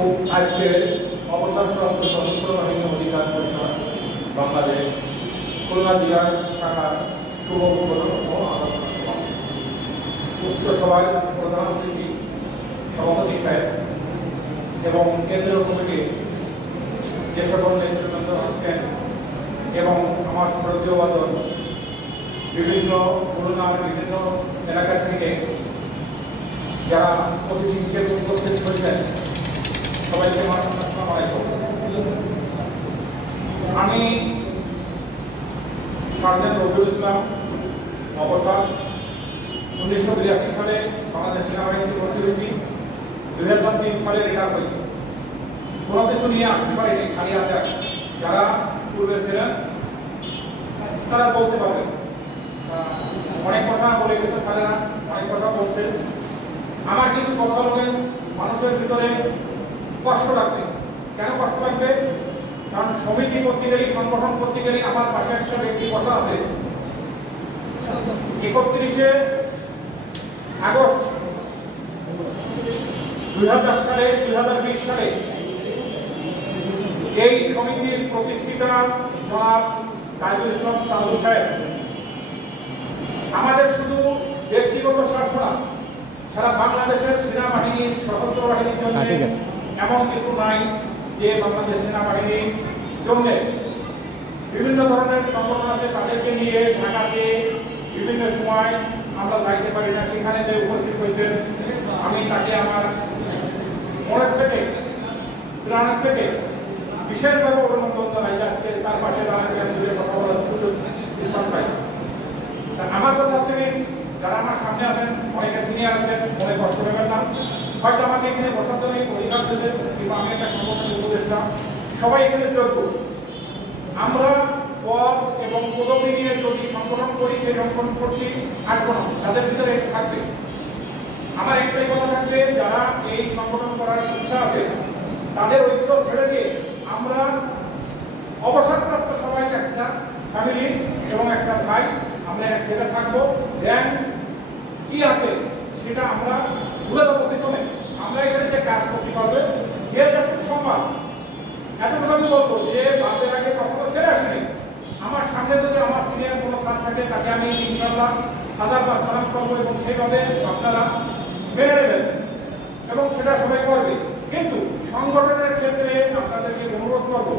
খুব আজকে অবসরপ্রাপ্ত সশস্ত্র বাহিনী অধিকার পরিষদ বাংলাদেশ খুলনা জেলার শাখার শুভ উদ্বোধন ও আলোচনা সভা। উক্ত সভায় প্রধান অতিথি সভাপতি সাহেব এবং কেন্দ্রীয় কমিটির যে সকল নেতৃবৃন্দ আছেন এবং আমার শ্রদ্ধেয় বাদল বিভিন্ন খুলনার বিভিন্ন এলাকা থেকে যারা অতিথি হিসেবে উপস্থিত হয়েছেন সবাইকে আমার আসসালামু আলাইকুম। আমি সার্জেন্ট রবিউল ইসলাম অবসর 1982 সালে বাংলাদেশ সেনাবাহিনীতে ভর্তি হয়েছি, 2003 সালে রিটায়ার হয়েছি। কোনো কিছু নিয়ে আসতে পারিনি, খালি হাতে আসি। যারা পূর্বে ছিলেন তারা বলতে পারবেন, অনেক কথা বলে গেছে স্যারেরা, অনেক কথা বলছে। আমার কিছু কথা হবে মানুষের ভিতরে কষ্ট লাগবে। কেন কষ্ট লাগবে? কারণ সমিতি করতে গেলে, সংগঠন করতে গেলে আমার পাশে একজন ব্যক্তি বসা আছে। 31শে আগস্ট 2020 সালে এই সমিতির প্রতিষ্ঠিতা জনাব কাজী ইসলাম তাজুল সাহেব আমাদের শুধু ব্যক্তিগত স্বার্থ না, সারা বাংলাদেশের সেনাবাহিনীর সশস্ত্র বাহিনীর জন্য এমন কিছু নাই যে বাংলাদেশ সেনাবাহিনীর জন্য বিভিন্ন ধরনের সংগঠন আছে, তাদেরকে নিয়ে ঢাকাতে বিভিন্ন সময় আমরা যাইতে পারি না। সেখানে যে উপস্থিত হয়েছেন আমি তাকে আমার মনের থেকে প্রাণের থেকে বিশেষভাবে অভিনন্দন জানাই। আজকে তার পাশে দাঁড়িয়ে কথা বলার সুযোগ স্থান পাইছি। আমার কথা হচ্ছে কি, যারা আমার সামনে আছেন অনেকে সিনিয়র আছেন, মনে কষ্ট নেবেন না। হয়তো আমাকে এখানে বসার জন্য অধিকার দিয়েছে কিংবা আমি একটা সংগঠনের উপদেষ্টা, সবাই এখানে যোগ্য। আমরা পদ এবং পদবি নিয়ে যদি সংগঠন করি, সেই সংগঠন করছি আসবো না, তাদের ভিতরে থাকবে। আমার একটাই কথা থাকবে, যারা এই সংগঠন করার ইচ্ছা আছে তাদের ঐক্য ছেড়ে দিয়ে আমরা অবসরপ্রাপ্ত সবাই একটা ফ্যামিলি এবং একটা ভাই, আমরা এক জায়গায় থাকবো। র্যাঙ্ক কি আছে সেটা আমরা ভুলে দেবো পিছনে। আমরা এখানে যে কাজ করতে পারবে, যে যতটুকু সম্ভব এতটুকু আমি বলবো যে বাদের আগে কখনো ছেড়ে আসেনি। আমার সামনে যদি আমার সিনিয়র কোনো স্যার থাকে তাকে আমি ইনশাআল্লাহ হাজারবার সালাম করবো এবং সেইভাবে আপনারা মেনে নেবেন এবং সেটা সবাই করবে। কিন্তু সংগঠনের ক্ষেত্রে আপনাদেরকে অনুরোধ করবো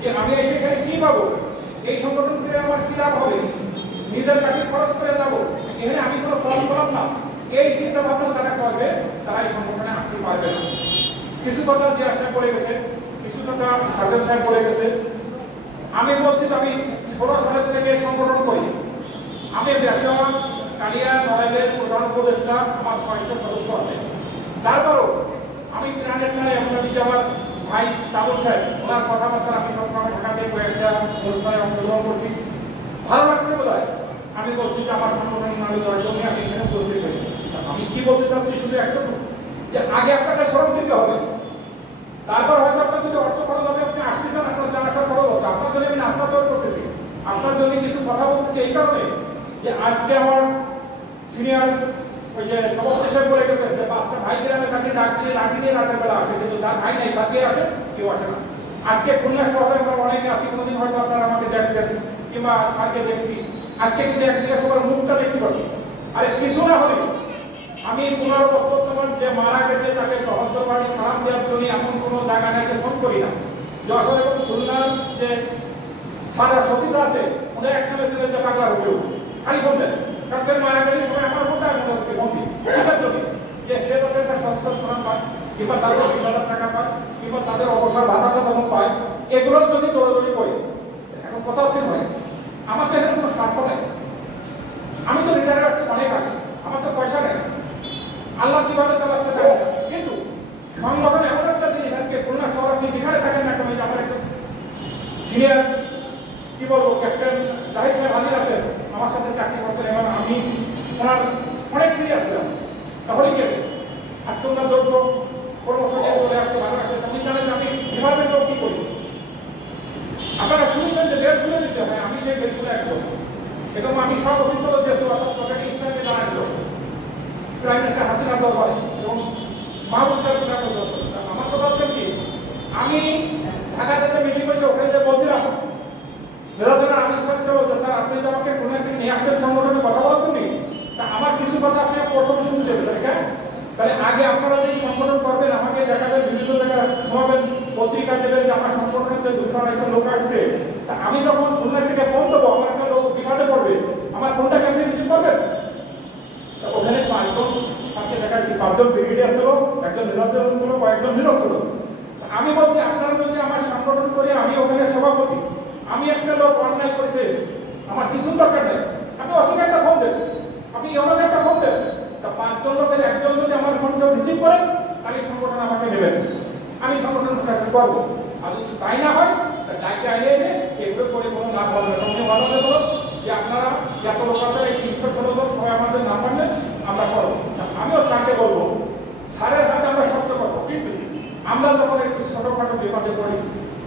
যে আমি সেখানে কি পাবো, এই সংগঠন থেকে আমার কি লাভ হবে, নিজের কাছে খরচ করে যাবো, এখানে আমি কোনো ফর্ম করলাম না, এই চিন্তা ভাবনা যারা করবে তারা এই সংগঠনে আসতে পারবে না। কিছু কথা যে আশা করে গেছে, কিছু কথা সার্জেন্ট সাহেব বলে গেছে। আমি বলছি আমি 16 সালের থেকে সংগঠন করি। আমি বেশাওয়ার কালিয়া নড়াইলের প্রধান উপদেষ্টা, আমার 600 সদস্য আছে। তারপরও আমি প্রাণের টানে আপনাদের যে আমার ভাই তাজুল সাহেব, ওনার কথাবার্তা আমি সবসময় ঢাকাতে কয়েকটা অনুষ্ঠানে অংশগ্রহণ করছি, ভালো লাগছে বোধহয়। আমি বলছি যে আমার সংগঠন নারী দেওয়ার জন্য আমি এখানে উপস্থিত হয়েছি। আমি কি বলতে চাচ্ছি শুধু একটু, যে আগে আপনাকে শ্রম দিতে হবে, তারপর হয়তো আপনার যদি অর্থ খরচ হবে, আপনি আসতেছেন, আপনার জানা আসার খরচ হচ্ছে, আপনার জন্য আমি নাস্তা তৈরি করতেছি, আপনার জন্য কিছু কথা বলতেছি এই কারণে যে আজকে আমার সিনিয়র ওই যে সভাপতি সাহেব বলে গেছেন যে 5টা ভাইদের আমি তাকে ডাক দিয়ে রাতের বেলা আসে, কিন্তু যার ভাই নাই তাকে আসে, কেউ আসে না। আজকে খুলনা শহরে আমরা অনেকে আছি, কোনোদিন হয়তো আপনারা আমাকে দেখছেন কিংবা স্যারকে দেখছি, আজকে কিন্তু একদিকে সবার মুখটা দেখতে পাচ্ছি। আরে কিছু না হলে আমি 15 বছর তোমার যে মারা গেছে তাকে সহস্র বাড়ি সালাম দেওয়ার জন্য এমন কোনো জায়গা নাই ফোন করি না। যশোর এবং খুলনার যে সারা সচিব আছে উনি একটা মেসেজ যে পাগলা রোগেও খালি ফোন দেন, কারণ মারা গেলে সবাই আমার ফোনটা আমি ওদেরকে ফোন দিই যে সে তাদের একটা সহস্র সালাম পায় কিংবা তাদের 20,000 টাকা পায় কিংবা তাদের অবসর ভাতাটা তেমন পায়, এগুলোর জন্য দৌড়াদৌড়ি করি। এখন কথা হচ্ছে ভাই, আমার তো এখানে কোনো স্বার্থ নেই, আমি তো রিটায়ার হচ্ছি অনেক আগে, আমার তো পয়সা নেই, আল্লাহ কিভাবে চালাচ্ছে তাই। কিন্তু সংগঠন এমন একটা জিনিস, আজকে খুলনা শহর আপনি যেখানে থাকেন না কেন, আমার একটা সিনিয়র কি বলবো ক্যাপ্টেন জাহিদ সাহেব হাজির আছেন, আমার সাথে চাকরি করছেন এবং আমি ওনার অনেক সিনিয়র ছিলাম। তাহলে কি আজকে ওনার যোগ্য কর্মসূচি চলে আসছে, ভালো আছে, আপনি জানেন যে আমি এভাবে কি করেছি। আপনারা শুনেছেন যে বের খুলে দিতে হয়, আমি সেই বের খুলে একদম এবং আমি সব অভিজ্ঞ যে ইসলামকে জানাইছিল প্রাইম মিনিস্টার হাসিনার দরবারে এবং মাহবুব সাহেব। আমার কথা হচ্ছে কি, আমি ঢাকা থেকে মিটিং করেছি, ওখানে যে বলছিলাম মেলাজনের আমি স্যার আপনি তো আমাকে কোনো একটা নিয়ে আসছেন সংগঠনের কথা বলতেন নি, তা আমার কিছু কথা আপনি প্রথমে শুনছেন, দেখেন তাহলে আগে আপনারা যে সংগঠন করবেন আমাকে দেখাবেন, বিভিন্ন জায়গায় ঘুমাবেন, পত্রিকা দেবেন যে আমার সংগঠন আছে 200-250 লোক আসছে, তা আমি যখন খুলনা থেকে ফোন দেবো আমার একটা লোক বিপদে পড়বে, আমার ফোনটাকে আপনি রিসিভ করবেন? ওখানে 5 জন সাথে দেখাচ্ছি, 5 জন ব্রিগেডিয়ার ছিল, একজন নিরঞ্জন ছিল, কয়েকজন নিরব ছিল। আমি বলছি আপনারা যদি আমার সংগঠন করে, আমি ওখানে সভাপতি, আমি একটা লোক অন্যায় করেছে, আমার কিছু দরকার নেই, আপনি অসুবিধা একটা ফোন দেবেন, আপনি এমন একটা ফোন দেবেন, তা 5 জন লোকের একজন যদি আমার ফোনটা রিসিভ করে তাহলে সংগঠন আমাকে নেবেন, আমি সংগঠন করবো। আর যদি তাই না হয় ডাইকে আইনে এনে এগুলো করে কোনো লাভ হবে না। সঙ্গে ভালো হলো যে আপনারা যত লোক আছে এই 316 লোক সবাই আমাদের নাম পাবেন, আমরা করবো। আমিও স্যারকে বলবো স্যারের হাতে আমরা শক্ত করবো, কিন্তু আমরা যখন একটু ছোটখাটো বিপদে পড়ি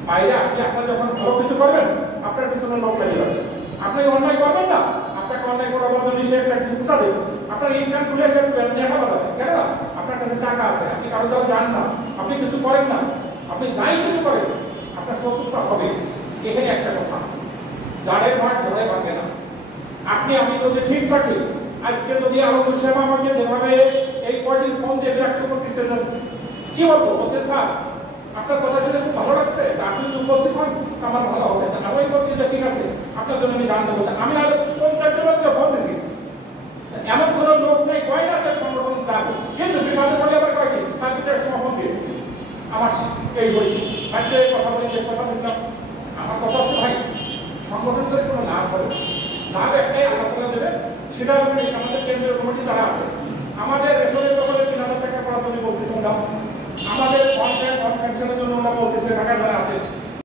বাইরে আসলে আপনারা যখন ভালো কিছু করবেন আপনার পিছনে লোক লাগিয়ে যাবে, আপনি অন্যায় করবেন না, আপনাকে অন্যায় করার বদলে সে একটা কিছু বুঝা দেবে, আপনার ইনকাম খুলে সে দেখা পাবে, কেন না আপনার কাছে টাকা আছে, আপনি কারো দ্বারা যান না, আপনি কিছু করেন না, আপনি যাই কিছু করেন আপনার শত্রুতা হবে। এখানে একটা কথা, যাদের মাঠ ঝড়ে ভাঙে না, আপনি আমি যদি ঠিক থাকি, আজকে যদি আরো মুসলিম আমাকে যেভাবে এই কয়দিন ফোন দিয়ে বিরক্ত করতেছে, কি বলবো, বলছেন স্যার আপনার কথা শুনে খুব ভালো লাগছে, আপনি যদি উপস্থিত হন আমার ভালো হবে, আমি বলছি যে ঠিক আছে আপনার জন্য আমি জানতে বলতে, আমি আরো 50 জনকে ফোন দিছি, এমন কোন লোক নেই কয় না সংগঠন যাবে, কিন্তু বিমানে বলে আবার কয় কি সার্ভিসের সমাপন দিয়ে আমার এই হয়েছে ভাইকে কথা বলে যে কথা বলছিলাম, আমার কথা হচ্ছে ভাই সংগঠন করে কোনো লাভ হবে, লাভ একটাই আল্লাহ তাআলা দেবে, সেটা আমাদের কেন্দ্রীয় কমিটি যারা আছে, আমাদের রেশনের ব্যাপারে 3000 টাকা করার জন্য বলতেছে, আমাদের কনফারেন্সের জন্য ওরা বলতেছে টাকা